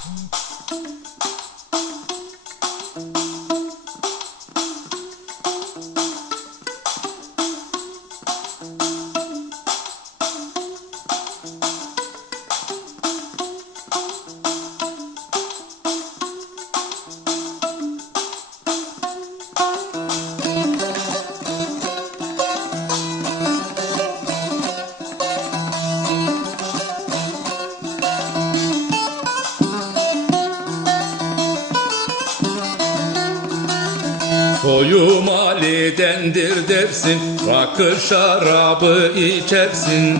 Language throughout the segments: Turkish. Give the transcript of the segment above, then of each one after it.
Mm-hmm. Soyum Ali'dendir dersin Rakı şarabı içersin.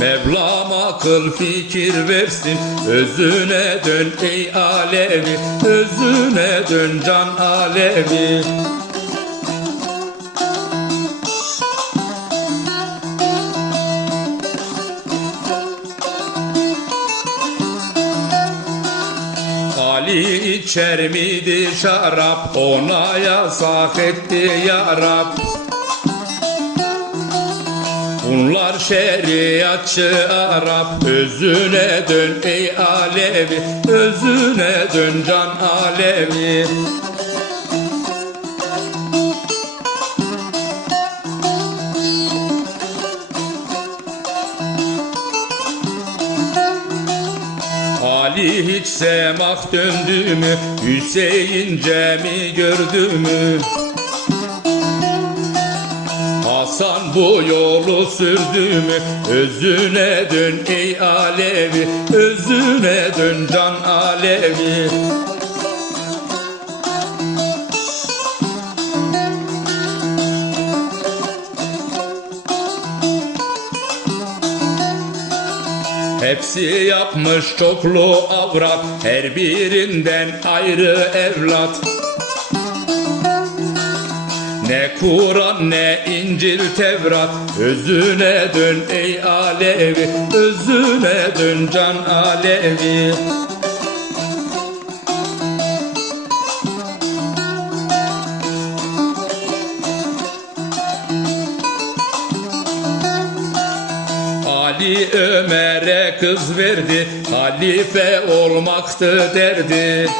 Mevlam akıl fikir versin Özüne dön ey Alevi Özüne dön can Alevi Ali içer miydi şarap Ona yasak etti ya Bunlar şeriatçı Arap Özüne dön ey Alevi Özüne dön can Alevi Ali hiç semak döndü mü Hüseyin Cem'i gördü mü Hasan bu yolu sürdü mü Özüne dön ey Alevi Özüne dön can Alevi Hepsi yapmış çoklu avrat Her birinden ayrı evlat. Ne Kur'an ne İncil Tevrat. Özüne dön ey Alevi Özüne dön can Alevi Ali Ömer'e kız verdi Halife olmaktı derdi.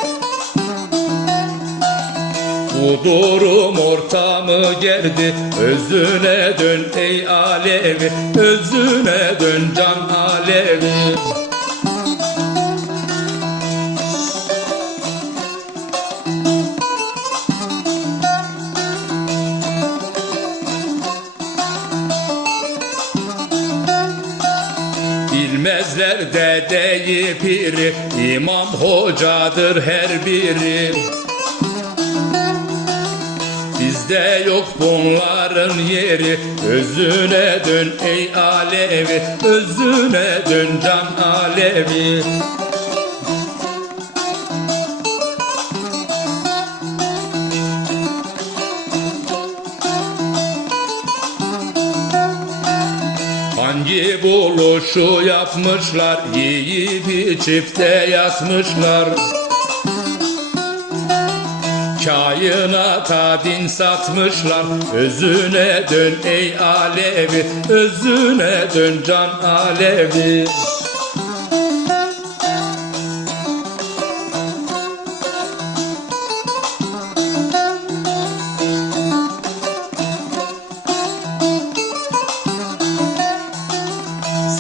Bu durum ortamı gerdi Özüne dön ey Alevi Özüne dön can Alevi Bilmezler dedeyi piri İmam hocadır her biri. Bizde yok bunların yeri Özüne dön ey Alevi Özüne dön can Alevi Hangi buluşu yapmışlar? Yiyip içip de yatmışlar. Kainata din satmışlar. Özüne dön ey Alevi. Özüne dön can Alevi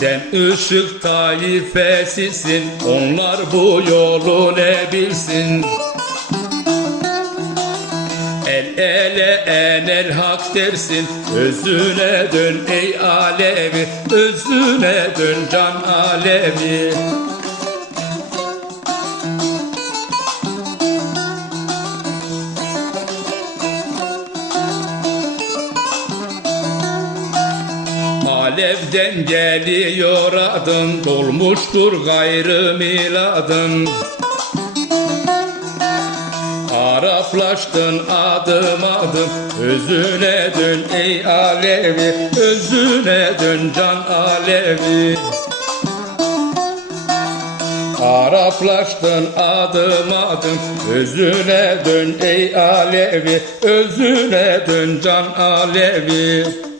Sen ışık taifesisin Onlar bu yolu ne bilsin? El ele enel hak dersin Özüne dön ey Alevi Özüne dön can Alevi Alevden geliyor adın Dolmuştur gayrı miladın Araplaştın adım adım Özüne dön ey Alevi Özüne dön can Alevi. Araplaştın adım adım Özüne dön ey Alevi Özüne dön can Alevi